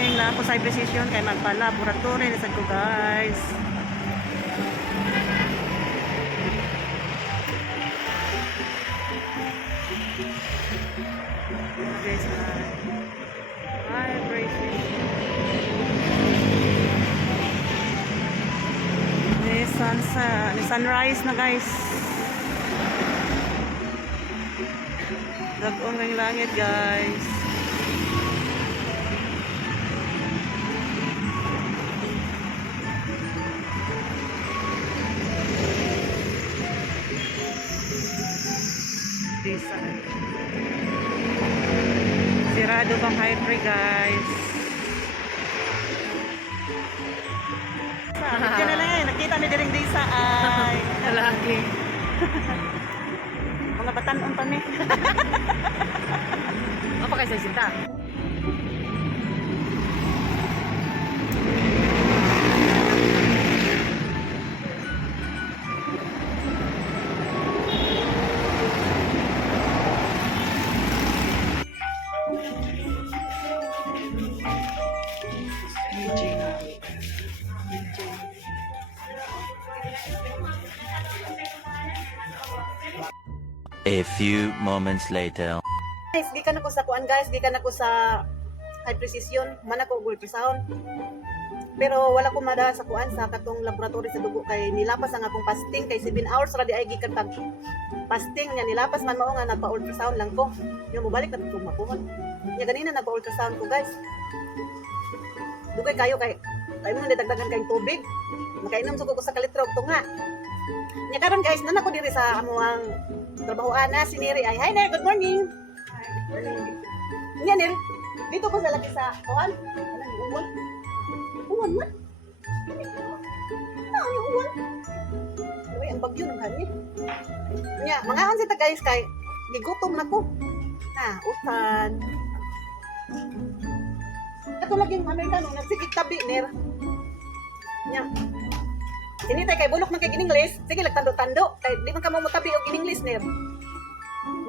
morning. Na ako sa precision kay magpa-laboratory na sad ko guys. Guys, hi precision. Ni sunrise na guys. Dag-on ng langit guys. Sirado bang highway guys? Diyan na lang eh, nakita ni Diring Disa ay Lalaki. mga batanon pa ni. Apa kayo sa sinta? A few moments later. Guys, gikan ako sa kuan guys, gikan ako sa high precision, man ako ultrasound. Pero wala ko mada sa kuan sa katong laboratory sa dugo kay nilapas ang akong fasting kay 7 hours ra di ay gikan tag fasting nya nilapas man mao nga nagpa-ultrasound lang ko. Yung mobalik na ko makuha. Nya ganina nagpa-ultrasound ko guys. Dugay kayo kay mo dagdagan kayong tubig. Makainom ko sa kalitro og tunga. Nya karon guys, nan ako diri sa amuang trabahoan na si Neri ay, hi Neri, good morning. Nya Neri, dito ko sa laki sa kuan. Uwan. Uwan man. Ano uwan? Uy, ang bagyo ng hani. Nya, mga on sita guys kay gigutom na ko. Ha, utan. Ato laging Amerikano nagsigig tabi Ner. Nya. Sinitay kay bulok man kay English, sige lagtando-tando. Kay di man ka mo mutabi og English Ner.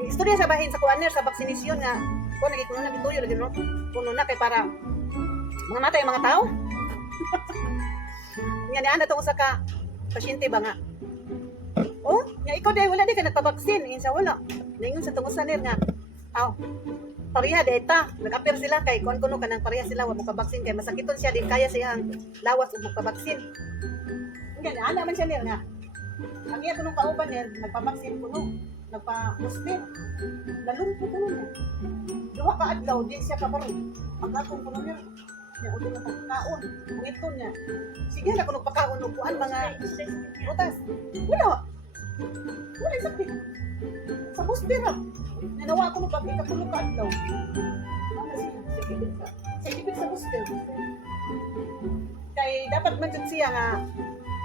Istorya sa bahin sa kuan Ner sa vaksinasyon nga ko nagikuno na gituyo lagi no. Kuno na kay para mga matay mga tao. Nya ni ana tong usa ka pasyente ba nga. Oh, nya ikaw day wala di ka nagpabaksin, insa wala. Ningon sa tong usa Ner nga. Aw. Pareha data, nag-appear sila kay kuan kuno kanang pareha sila wa mo kabaksin kay masakiton siya din kaya siyang lawas ug magpabaksin. Nga ana man siya Ner nga. Ang iya kunong kauban Ner, nagpabaksin kuno, nagpa-booster. Nalungkot kuno Ner. Duha ka adlaw di siya kabaron. Ang atong kuno Ner. Nya ulo na pagkaon. Ang ito niya. Sige na kuno pagkaon og kuan mga butas. Wala. Wala sakit. Sa booster ra. Nanawa ko pag ikatulo ka adlaw. Ano siya? Sa ibig sa booster. Kay dapat man jud siya nga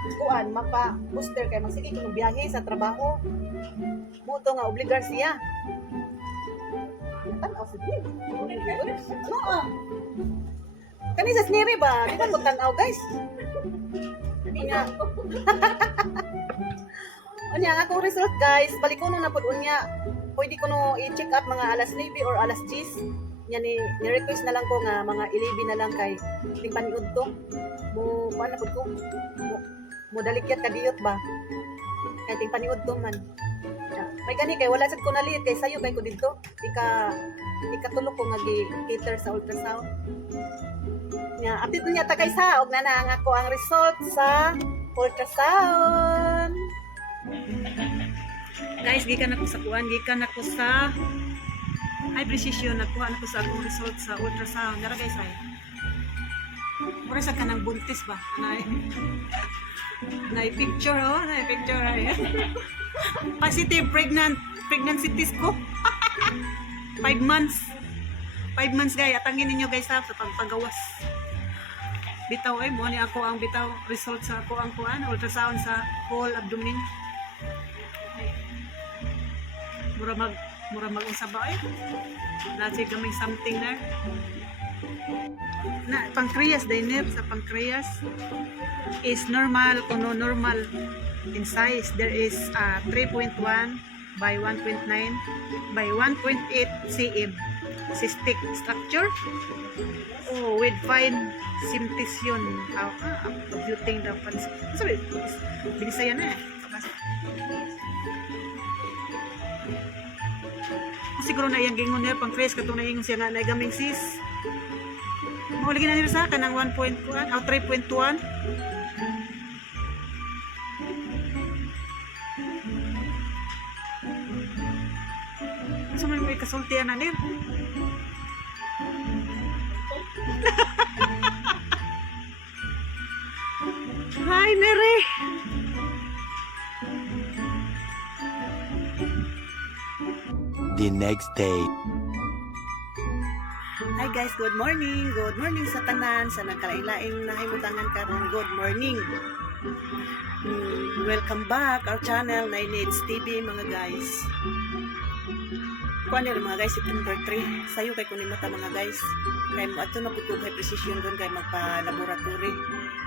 kuan mapa-booster kay magsige kuno biyahe sa trabaho. Mo to nga obligar siya. Tan-aw sige. Ano ah? Kani sa sniri ba? Di ba mo tan-aw guys? Nya. Unya nga akong result guys, balik ko na pud unya. Pwede ko no i-check up mga alas 9 or alas 10. Nya ni-request na lang ko nga mga 11 na lang kay ting paniud to. Mo paano pud ko? Mo dalikyat ka diyot ba? Kay ting paniud to man. May gani kay wala sad ko nalit kay sayo kay ko dito. Ika tulok ko nga gi-cater sa ultrasound. Nya update niya ta kay sa og na ang ako ang result sa ultrasound. Guys, gikan ako sa kuan, gikan ako sa high precision, nakuha ako sa akong result sa ultrasound. Dara guys ay. Mura sa kanang buntis ba? Na picture oh, na picture ay. Positive pregnancy test ko. 5 months. 5 months guys, atangin ninyo guys sa pagpagawas. Bitaw ay mo ni ako ang bitaw result sa ako ang kuan ultrasound sa whole abdomen. Mura mag-usab ba ay? Lagi gamay something na pancreas diner sa pancreas is normal kuno normal in size. There is 3.1 by 1.9 by 1.8 cm. cystic structure. Oh, with fine symptosion. Computing dapat. Sabi, binisaya na eh. Siguro na iyang gingon niya, pang Chris, katong naingon siya nga, naigaming sis. Mahulagin na nila sa akin ng 1.1, 3.1. Asa man may kasultian na nila? Hi, Mary! The next day. Hi guys, good morning. Good morning sa tanan, sa nagkalain-laing nahimutangan karon. Good morning. Welcome back our channel, Nainits TV mga guys. Kuan nila mga guys, September 3. Sayo kay kunin mata mga guys. Kay mo ato na pud ko kay precision ron kay magpa-laboratory.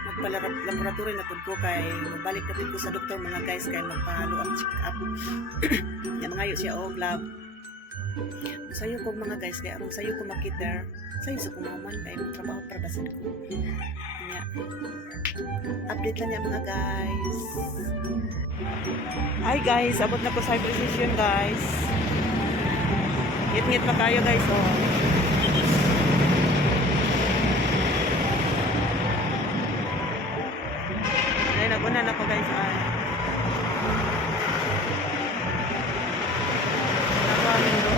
Magpa-laboratory na pud ko kay mabalik na pud ko sa doktor mga guys kay magpa-follow-up check up. Yan mga siya og lab. Sayo ko mga guys, kaya aron sayo ko makita, sayo sa kumaman kay trabaho para basin ko. Nya. Update lang niya mga guys. Hi guys, abot na ko sa precision guys. Ngit-ngit pa kayo guys, oh. Ay, nagunan ako guys, ay.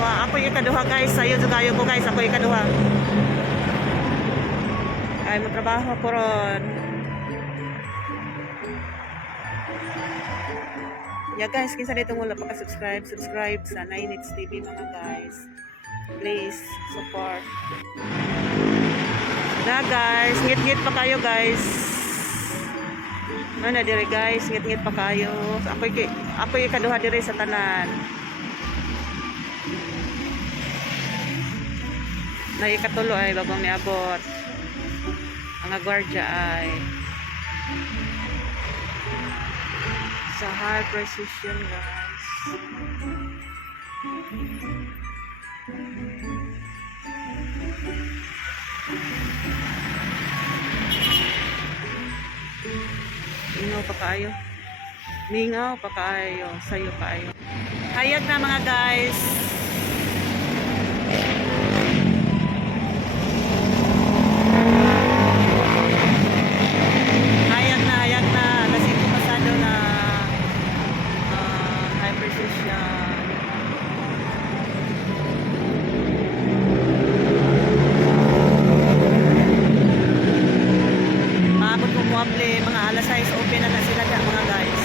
Ako yung ikaduha guys, sayo kayo ko guys, ako yung ikaduha. Ay, magtrabaho ko ron. Yeah guys, kinsa dito wala pa ka-subscribe, subscribe sa Nainits TV mga guys. Please, support. Na guys, ngit-ngit pa kayo guys. Ano na dire guys, ngit-ngit pa kayo. Ako yung ikaduha dire sa tanan. Naikatulo ay bago may abot. Ang gwardiya ay sa high precision guys. Mingaw pa kayo. Mingaw pa kayo. Sayo kayo. Hayag na mga guys. Hayag na. Kasi pumasado na high precision. Maabot ko muable. Mga alas 6 open na sila mga guys.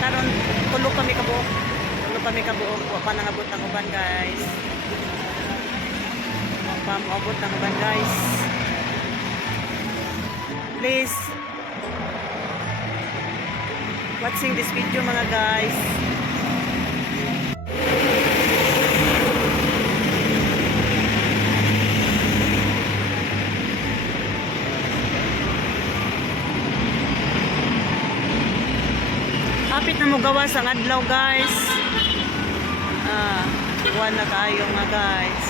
Karon tulog kami kabuok. Wa pa nangabot ng uban guys. Wa pa maabot ng uban guys. Please watching this video mga guys. Hapit na mo gawas ang adlaw guys. Buwan na kayo mga guys.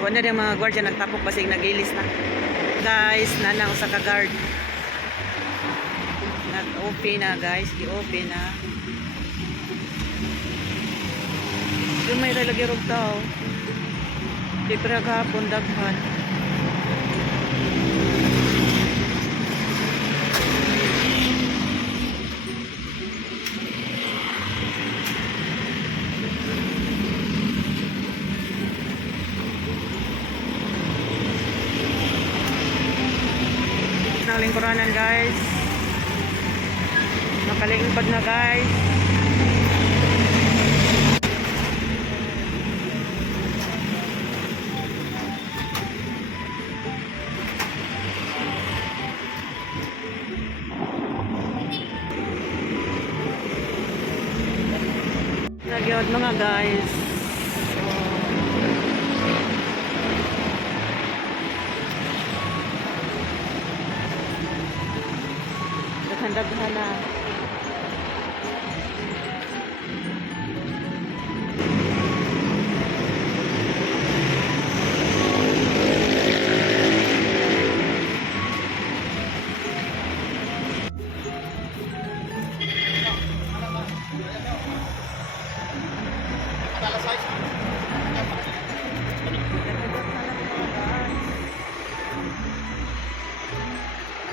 Buwan na rin mga guardia nagtapok basig nagilis na. Guys, nanang sa ka-guard. Nag-open na guys. I-open na. Yung may talagi rog tao. Di para kahapon daghan. Lingkuranan guys, makalingpad na guys. Nagyod mga guys. daghan na.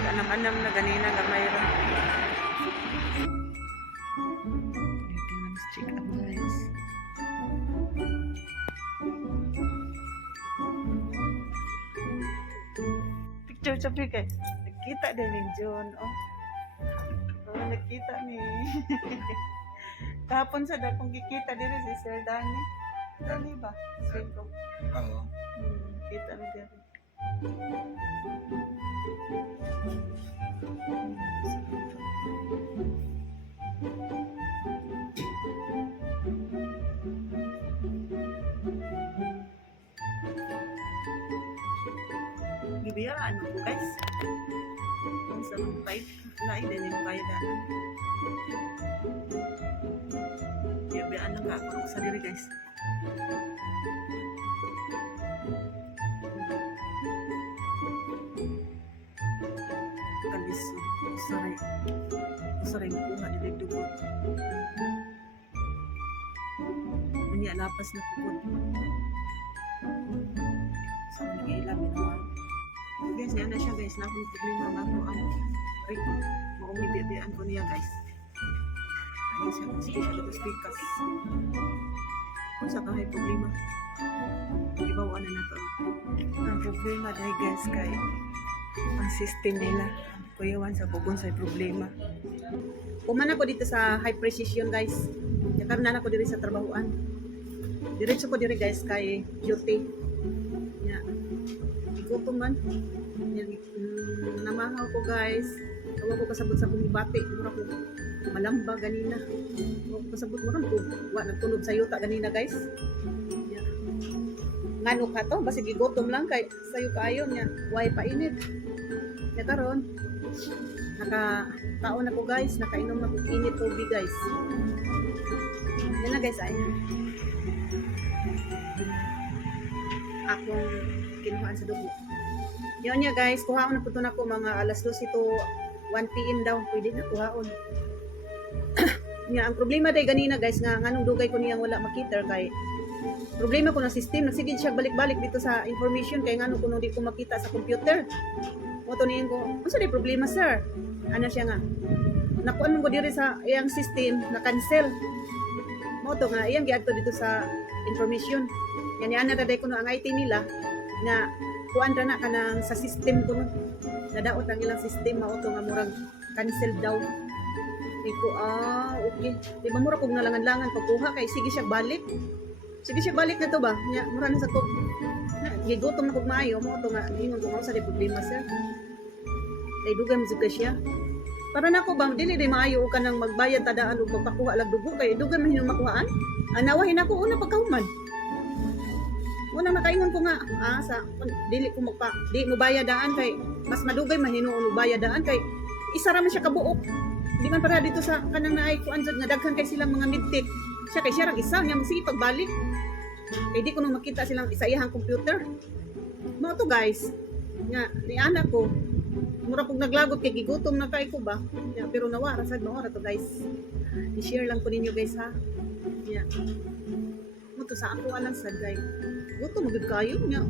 Anam-anam na ganina gamay ra. Dito na mas check up guys. Picture sa guys. Nakita din ni John. Oh. Oh, nakita ni. Kahapon sa dakong gikita diri si Sir Danny. Dani ba? Sir ko. Oo. Kita na diri. Bibiyaan mo po guys. Kung sa mga bike, na-identify na. Bibiyaan lang ako sa diri guys. Kaliso, usaray ko nga niligdugot. Unya lapas na pupod. So, nag-iilamin naman. Guys, yan na siya guys. Na akong problema na ako ang record. Maumibiyaan ko niya guys. Ayun siya. Sige siya dito speakers. Kung sa kahit problema. Ibawaan na to. Ang problema dahil guys kay ang system nila. Kuyawan sa bugon sa problema. Kuman ako dito sa high precision guys. Yakaroon na ako dito sa trabahoan. Diretso ko dito guys kay duty. Gutom man. Namahaw ko guys. Tawa ko kasabot sa bumibati. Mura ko malamba ganina. Tawa ko kasabot mo ko. Nagtulog sa yuta ganina guys. Ngano ka to? Basi gigutom lang kay sayo kaayon niya. Way painit. Ya karon naka-taon ako guys. Nakainom na ko init tubig guys. Yan na guys ay. Akong kinuhaan sa dugo. Yun niya guys, kuhaon na po ito na ko mga alas 12 to 1 p.m. daw. Pwede na kuhaon. Nga, ang problema day ganina guys, nga nganong dugay ko niyang wala makita kay problema ko na system. Nagsigid siya balik-balik dito sa information kay ngano kuno di ko makita sa computer. Mo to niyan ko, ano sa problema sir? Ano siya nga? Nakuan mo ko diri sa iyang system na cancel. Mo to nga iyang giadto dito sa information. Yan yan na ko no ang IT nila nga kuan ra na kanang sa system ko no. Nadaot ang ilang system mao to nga murag cancel daw. Iko okay. Di ba mura kog nalangan-langan pagkuha kay sige siya balik. Sige siya balik na to ba? Nya mura na sa ko. Gigutom na kog maayo mo to nga ingon ko sa problema sir. Kay dugay mo siya. Para nako ba dili di maayo ka nang magbayad tadaan ug magpakuha lag dugo kay dugay man hinung makuhaan. Anawahin ako una pagkahuman. Una nakaingon ko nga sa dili ko di mo bayadaan kay mas madugay mahinuon og bayadaan kay isa ra man siya kabuok. Di man para dito sa kanang naay kuan jud nga daghan kay silang mga midtech. Siya kay siya ra isa nya sige pagbalik. Kay di ko nung makita silang isa iyang computer. Mo to guys. Nga ni anak ko mura pug naglagot kay gigutom na kay ko ba. Ya, pero nawa ra sad mao ra to guys. I-share lang ko ninyo guys ha. Ya. Mo to sa ako alang sad guys. Gutom magud kayo nya.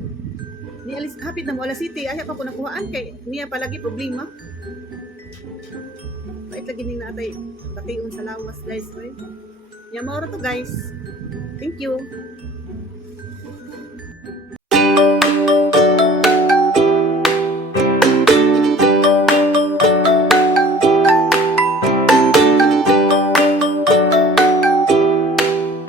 Ni alis hapit na mo alas city aya pa ko nakuhaan kay niya palagi problema. Bait lagi ning natay bation sa lawas guys oy. Ya mao ra to guys. Thank you.